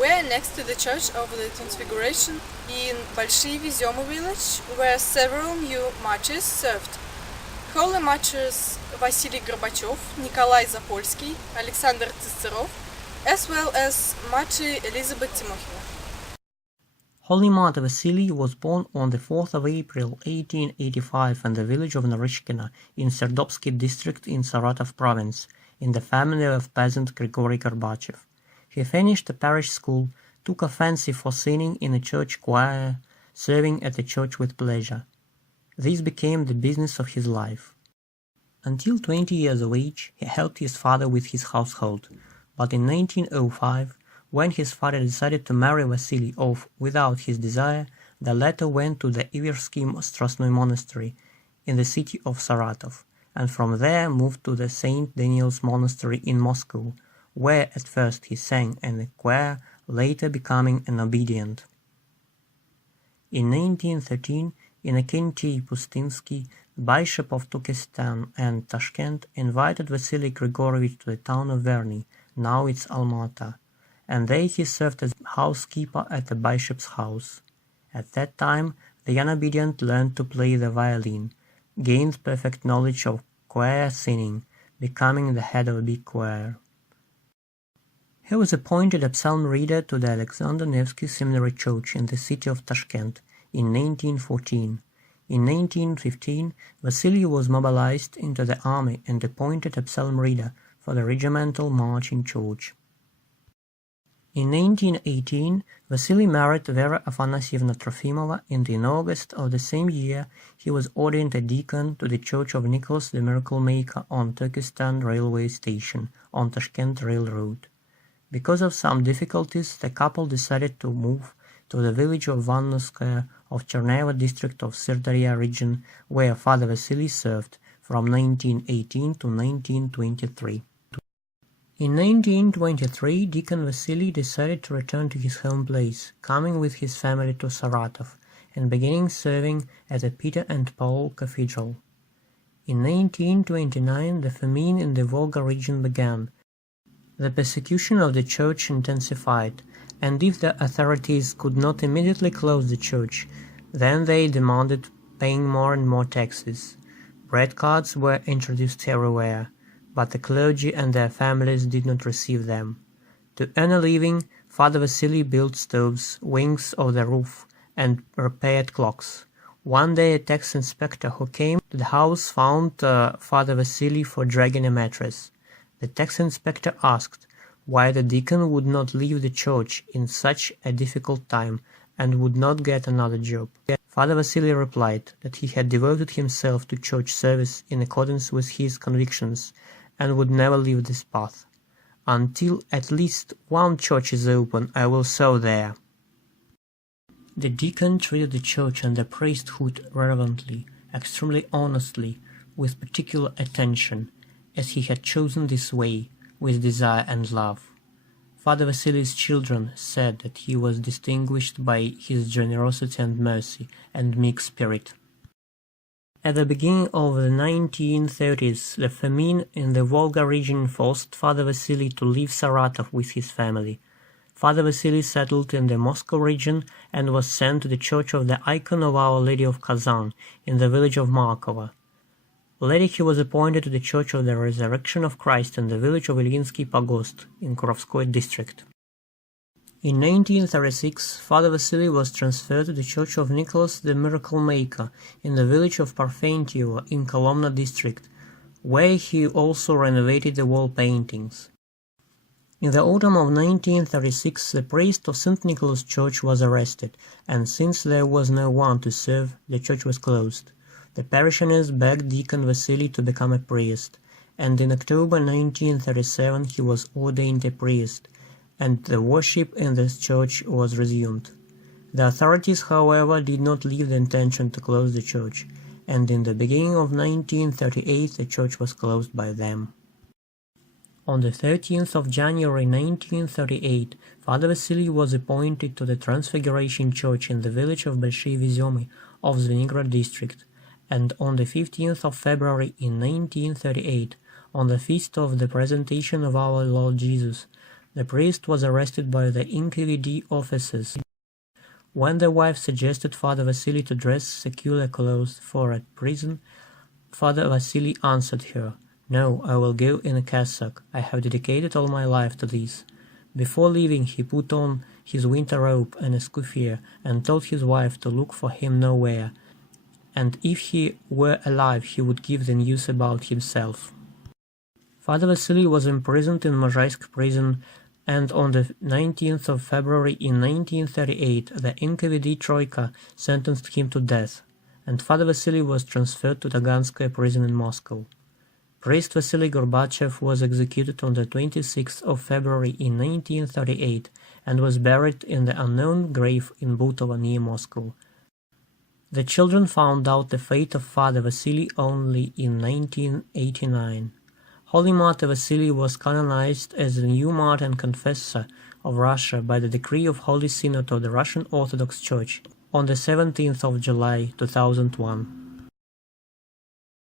We are next to the Church of the Transfiguration in Большие Везёмы village, where several new martyrs served. Holy martyrs Vasiliy Gorbachev, Nikolai Zapolsky, Alexander Tsytserov, as well as Martyr Elizabeth Timotheva. Holy Martyr Vasiliy was born on the 4th of April 1885 in the village of Naryshkina in Serdobsky district in Saratov province, in the family of peasant Grigory Gorbachev. He finished a parish school, took a fancy for singing in a church choir, serving at the church with pleasure. This became the business of his life. Until 20 years of age, he helped his father with his household, but in 1905, when his father decided to marry Vasiliy off without his desire, the latter went to the Iversky Strasnoy monastery in the city of Saratov, and from there moved to the St. Daniel's monastery in Moscow, where at first he sang in a choir, later becoming an obedient. In 1913, Innocenty Pustinsky, Bishop of Turkestan and Tashkent, invited Vasily Grigorovich to the town of Verny, now it's Almaty, and there he served as housekeeper at the bishop's house. At that time, the young obedient learned to play the violin, gained perfect knowledge of choir singing, becoming the head of a big choir. He was appointed a psalm reader to the Alexander Nevsky Seminary Church in the city of Tashkent in 1914. In 1915, Vasiliy was mobilized into the army and appointed a psalm reader for the regimental marching church. In 1918, Vasiliy married Vera Afanasyevna Trofimova, and in August of the same year he was ordained a deacon to the Church of Nicholas the Miracle Maker on Turkestan railway station on Tashkent Railroad. Because of some difficulties, the couple decided to move to the village of Vannoskaya of Chernevo district of Sirdarya region, where Father Vasiliy served from 1918 to 1923. In 1923, Deacon Vasiliy decided to return to his home place, coming with his family to Saratov and beginning serving at the Peter and Paul Cathedral. In 1929, the famine in the Volga region began. The persecution of the church intensified, and if the authorities could not immediately close the church, then they demanded paying more and more taxes. Bread cards were introduced everywhere, but the clergy and their families did not receive them. To earn a living, Father Vasiliy built stoves, wings of the roof, and repaired clocks. One day a tax inspector who came to the house found Father Vasiliy for dragging a mattress. The tax inspector asked why the deacon would not leave the church in such a difficult time and would not get another job. Father Vasiliy replied that he had devoted himself to church service in accordance with his convictions and would never leave this path. Until at least one church is open, I will serve there. The deacon treated the church and the priesthood reverently, extremely honestly, with particular attention, as he had chosen this way, with desire and love. Father Vasiliy's children said that he was distinguished by his generosity and mercy and meek spirit. At the beginning of the 1930s, the famine in the Volga region forced Father Vasiliy to leave Saratov with his family. Father Vasiliy settled in the Moscow region and was sent to the Church of the Icon of Our Lady of Kazan in the village of Markovo. Later he was appointed to the Church of the Resurrection of Christ in the village of Ilyinsky Pagost in Kurovskoy district. In 1936, Father Vasiliy was transferred to the Church of Nicholas the Miracle Maker in the village of Parfentyevo in Kolomna district, where he also renovated the wall paintings. In the autumn of 1936, the priest of St. Nicholas Church was arrested, and since there was no one to serve, the church was closed. The parishioners begged Deacon Vasiliy to become a priest, and in October 1937 he was ordained a priest, and the worship in this church was resumed. The authorities, however, did not leave the intention to close the church, and in the beginning of 1938 the church was closed by them. On the 13th of January 1938, Father Vasiliy was appointed to the Transfiguration Church in the village of Большие Везёмы of Zvenigrad district, and on the 15th of February in 1938, on the feast of the Presentation of our Lord Jesus, The priest was arrested by the NKVD officers. When the wife suggested Father Vasiliy to dress secular clothes for a prison, Father Vasiliy answered her, "No, I will go in a cassock. I have dedicated all my life to this." Before leaving, he put on his winter robe and a scuffier and told his wife to look for him nowhere, and if he were alive he would give the news about himself. Father Vasiliy was imprisoned in Mozhaisk prison, and on the 19th of February in 1938 the NKVD Troika sentenced him to death, and Father Vasiliy was transferred to Taganskaya prison in Moscow. Priest Vasiliy Gorbachev was executed on the 26th of February in 1938 and was buried in the unknown grave in Butovo near Moscow. The children found out the fate of Father Vasiliy only in 1989. Holy Martyr Vasiliy was canonized as the new Martyr and Confessor of Russia by the decree of Holy Synod of the Russian Orthodox Church on the 17th of July 2001.